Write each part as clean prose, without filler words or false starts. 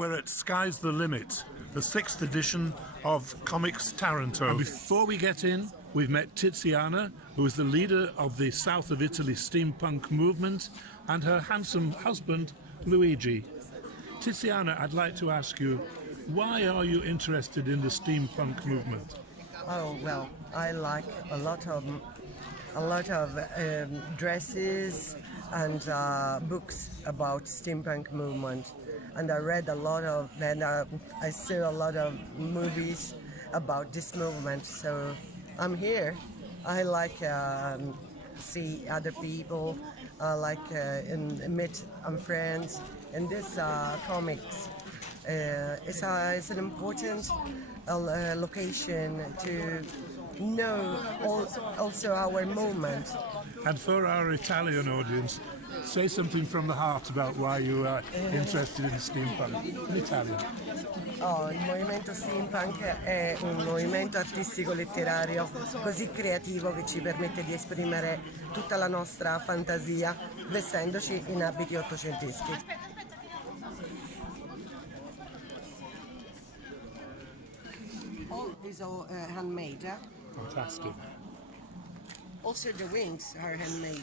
We're at Sky's the Limit, the 6th edition of Comix Taranto. And before we get in, we've met Tiziana, who is the leader of the south of Italy steampunk movement, and her handsome husband, Luigi. Tiziana, I'd like to ask you, why are you interested in the steampunk movement? Oh well, I like a lot of dresses and books about steampunk movement, and I read a lot of, and I saw a lot of movies about this movement. So I'm here. I like see other people, and meet friends. And this comics is an important location to know also our movement. And for our Italian audience, say something from the heart about why you are interested in steampunk in Italian. Il movimento steampunk è un movimento artistico-letterario così creativo che ci permette di esprimere tutta la nostra fantasia vestendoci in abiti ottocenteschi. All is all handmade. Fantastic. Also the wings are handmade.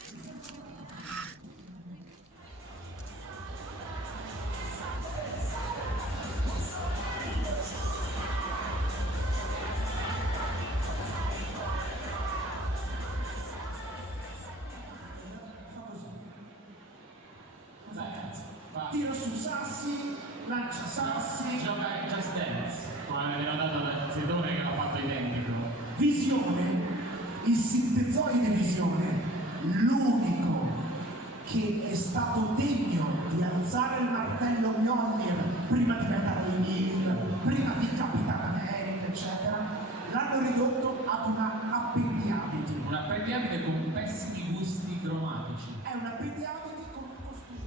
Tiro su sassi, lancia sassi. Gioca Just Dance, come aveva dato da Zedone che l'ha fatto identico. Visione, il sintezoide visione, l'unico che è stato degno di alzare il martello Mjolnir prima di mettere il Mil, prima di Capitan America, eccetera, l'hanno ridotto ad una appendiabiti. Un appendiabile con pessimi gusti cromatici. È un appendiabiti con un costume.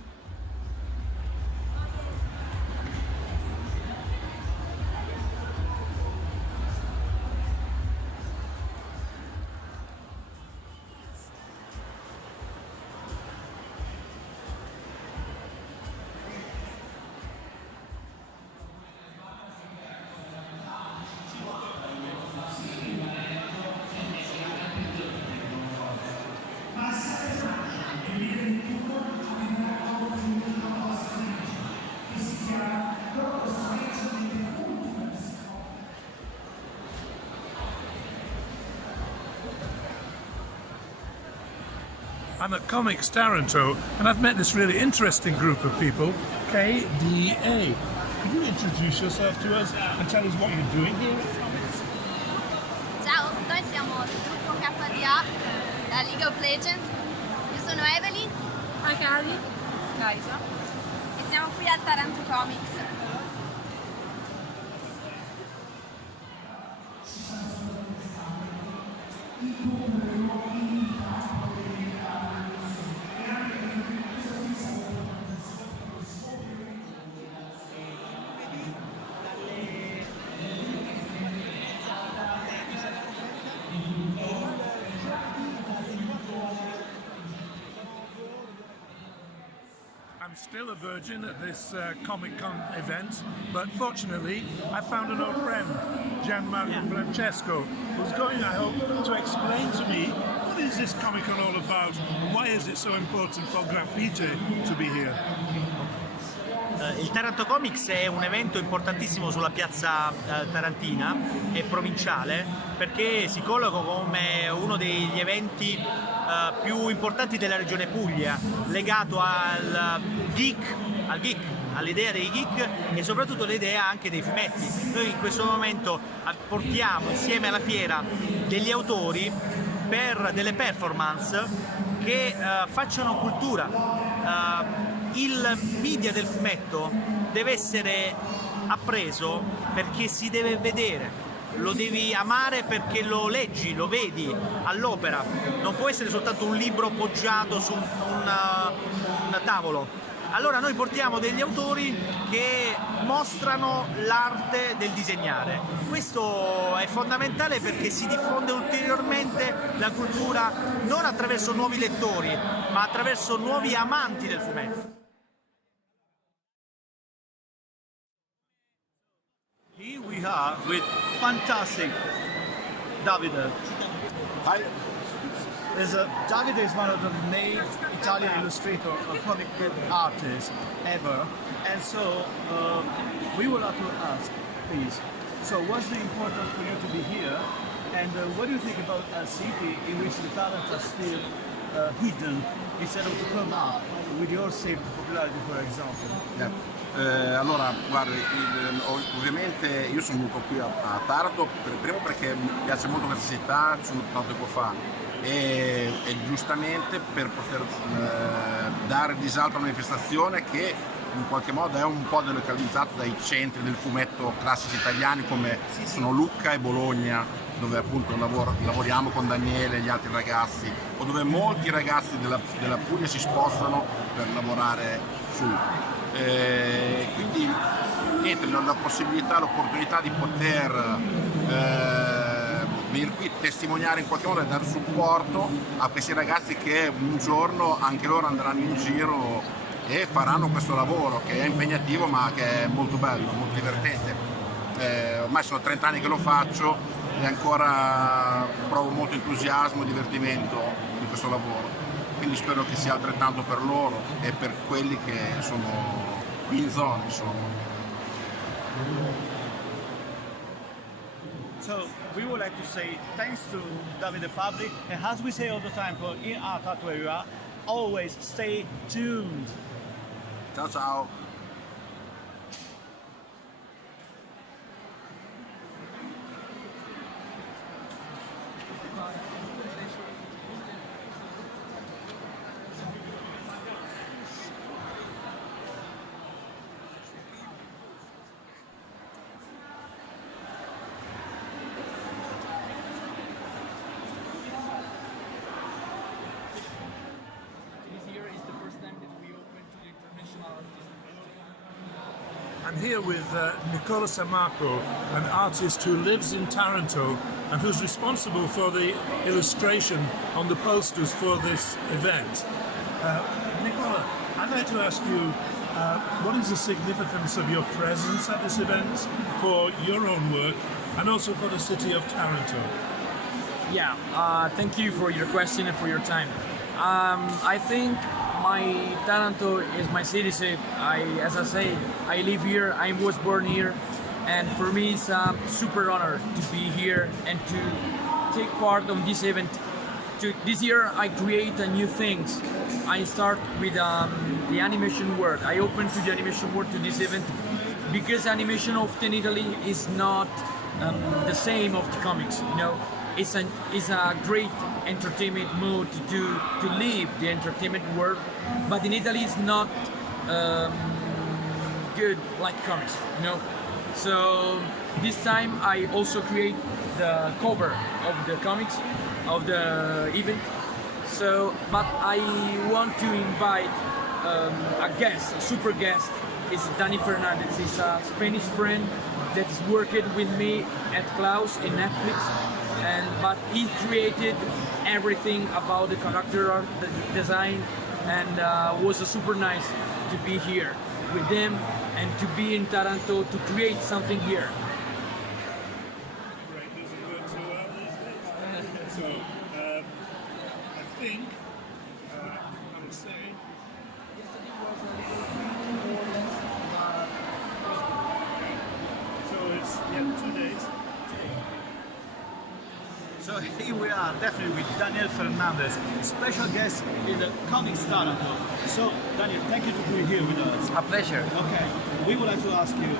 I'm at Comix Taranto, and I've met this really interesting group of people, KDA. Could you introduce yourself to us and tell us what you're doing here? Ciao, noi siamo il gruppo KDA, da League of Legends. Io sono Evelyn, Akali, Kaisa, e siamo qui al Taranto Comix. I'm still a virgin at this Comic-Con event, but fortunately I found an old friend, Gian Marco De Francisco, who's going, I hope, to explain to me what is this Comic-Con all about, and why is it so important for Graphite to be here? Il Taranto Comix è un evento importantissimo sulla piazza tarantina e provinciale, perché si colloca come uno degli eventi più importanti della regione Puglia, legato al geek, all'idea dei geek e soprattutto all'idea anche dei fumetti. Noi in questo momento portiamo insieme alla fiera degli autori per delle performance che facciano cultura. Il media del fumetto deve essere appreso perché si deve vedere, lo devi amare perché lo leggi, lo vedi all'opera, non può essere soltanto un libro poggiato su un tavolo. Allora noi portiamo degli autori che mostrano l'arte del disegnare. Questo è fondamentale perché si diffonde ulteriormente la cultura non attraverso nuovi lettori, ma attraverso nuovi amanti del fumetto. Here we are with fantastic Davide. Hi. Davide is one of the main Italian illustrator or comic book artists ever, and so we would like to ask, please. So, what's the importance for you to be here, and what do you think about a city in which the talent are still hidden instead of to come up with your same popularity, for example? Allora, guardi, ovviamente io sono venuto qui a Taranto, primo perché mi piace molto questa città, sono tanto tempo fa, e giustamente per poter dare risalto a una manifestazione che in qualche modo è un po' delocalizzata dai centri del fumetto classici italiani come sono Lucca e Bologna, dove appunto lavoriamo con Daniele e gli altri ragazzi, o dove molti ragazzi della Puglia si spostano per lavorare su. Quindi niente, la possibilità, l'opportunità di poter venire qui, testimoniare in qualche modo e dare supporto a questi ragazzi che un giorno anche loro andranno in giro e faranno questo lavoro che è impegnativo ma che è molto bello, molto divertente. Ormai sono 30 anni che lo faccio e ancora provo molto entusiasmo e divertimento in questo lavoro. Quindi spero che sia altrettanto per loro e per quelli che sono qui in zona, insomma. So we would like to say thanks to Davide Fabbri, and as we say all the time, in our tattoo area, always stay tuned. Ciao ciao! I'm here with Nicola Sammarco, an artist who lives in Taranto and who's responsible for the illustration on the posters for this event. Nicola, I'd like to ask you, what is the significance of your presence at this event for your own work and also for the city of Taranto? Yeah, thank you for your question and for your time. I think my Taranto is my city. As I say, I live here, I was born here, and for me it's a super honor to be here and to take part of this event. This year I create a new things. I start with the animation world. I open to the animation world to this event because animation often in Italy is not the same of the comics. You know, it's a great entertainment mode to live the entertainment world, but in Italy it's not good like comics, you know. So this time I also create the cover of the comics of the event. So, but I want to invite a guest, a super guest. Is Danny Fernandez. He's a Spanish friend that's worked with me at Klaus in Netflix, but he created everything about the character art, the design, and was super nice to be here with them and to be in Taranto to create something here. Great, does it work so well these days? So, I think, I would say, so it's 2 days. So here we are, definitely with Daniel Fernandez, special guest in the Comix Taranto. So Daniel, thank you to be here with us. A pleasure. Okay, we would like to ask you,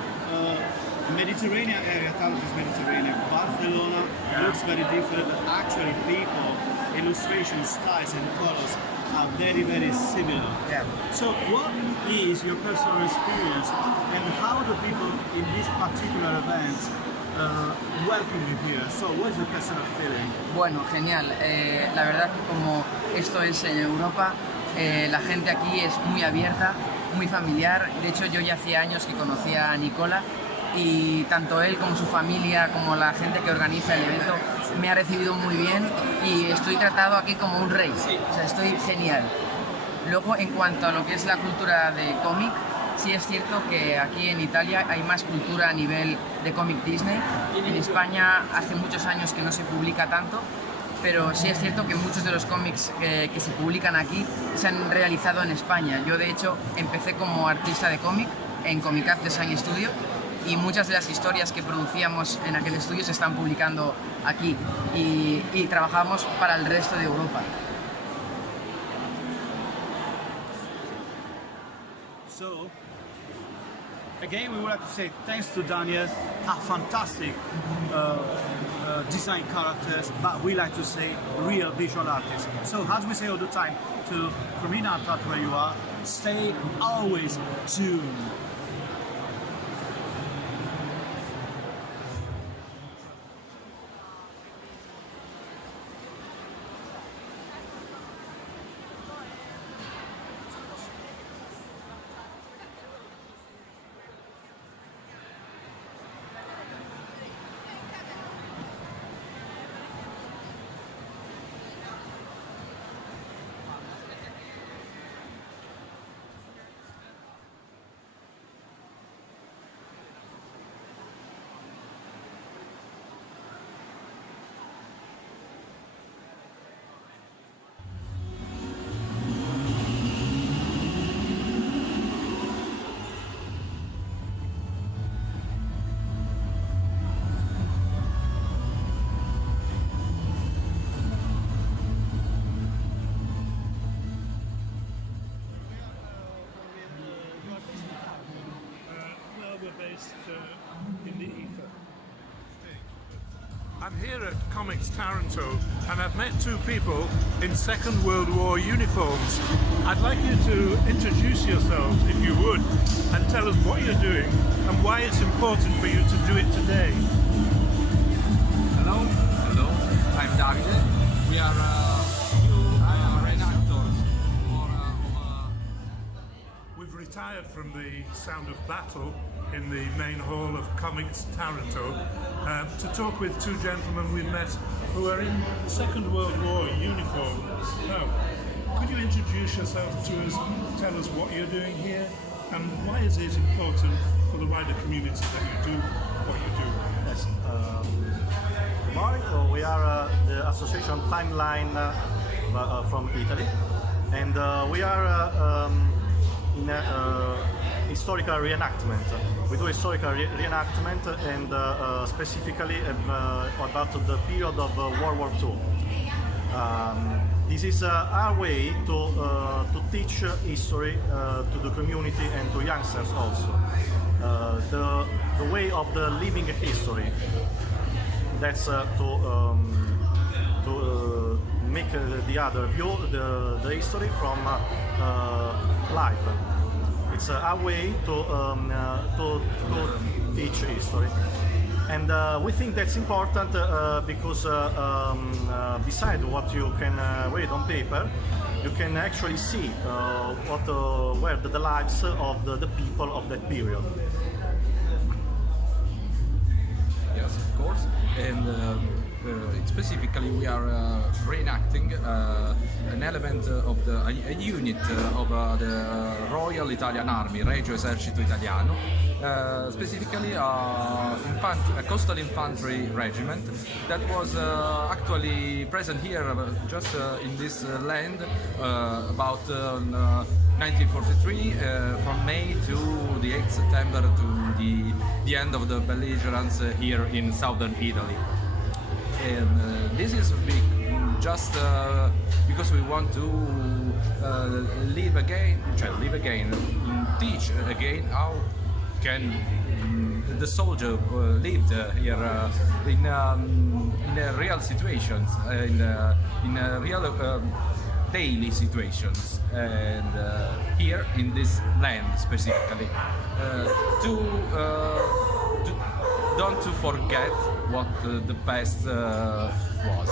Mediterranean area, Taranto is Mediterranean, Barcelona looks very different, but actually people, illustration styles and colors are very, very similar. Yeah. So what is your personal experience and how do people in this particular event welcome you here? So what's your personal feeling? Bueno, genial. La verdad que como esto es en Europa, la gente aquí es muy abierta, muy familiar. De hecho, yo ya hacía años que conocía a Nicola y tanto él como su familia, como la gente que organiza el evento, me ha recibido muy bien y estoy tratado aquí como un rey. O sea, estoy genial. Luego, en cuanto a lo que es la cultura de cómic, Sí es cierto que aquí en Italia hay más cultura a nivel de cómic Disney. En España hace muchos años que no se publica tanto, pero sí es cierto que muchos de los cómics que se publican aquí se han realizado en España. Yo de hecho empecé como artista de cómic en Comic Design Studio y muchas de las historias que producíamos en aquel estudio se están publicando aquí y trabajamos para el resto de Europa. So, again, we would like to say thanks to Daniel, a fantastic design characters, but we like to say real visual artists. So, as we say all the time to Fernandez, where you are, stay always tuned. In the ether. I'm here at Comix Taranto and I've met two people in Second World War uniforms. I'd like you to introduce yourselves, if you would, and tell us what you're doing and why it's important for you to do it today. Hello, I'm Davide. We are reenactors. We've retired from the sound of battle in the main hall of Comix Taranto to talk with two gentlemen we've met who are in Second World War uniforms. Now, could you introduce yourself to us, tell us what you're doing here, and why is it important for the wider community that you do what you do? Yes. Good morning. We are the Association Timeline from Italy, and we are in a historical reenactment. We do historical reenactment and specifically about the period of World War II. This is our way to teach history to the community and to youngsters also. The way of the living history. That's to make the other view the history from life. It's our way to teach history, and we think that's important because besides what you can read on paper, you can actually see what were the lives of the people of that period. Yes, of course, and specifically we are reenacting an element of a unit of the Royal Italian Army, Regio Esercito Italiano, specifically a coastal infantry regiment that was actually present here just in this land about 1943, from May to the 8th September to the end of the belligerence here in southern Italy. And this is big, just because we want to live again, teach again how can the soldier lived here in real situations, in real daily situations, and here in this land specifically, don't to forget what the past was.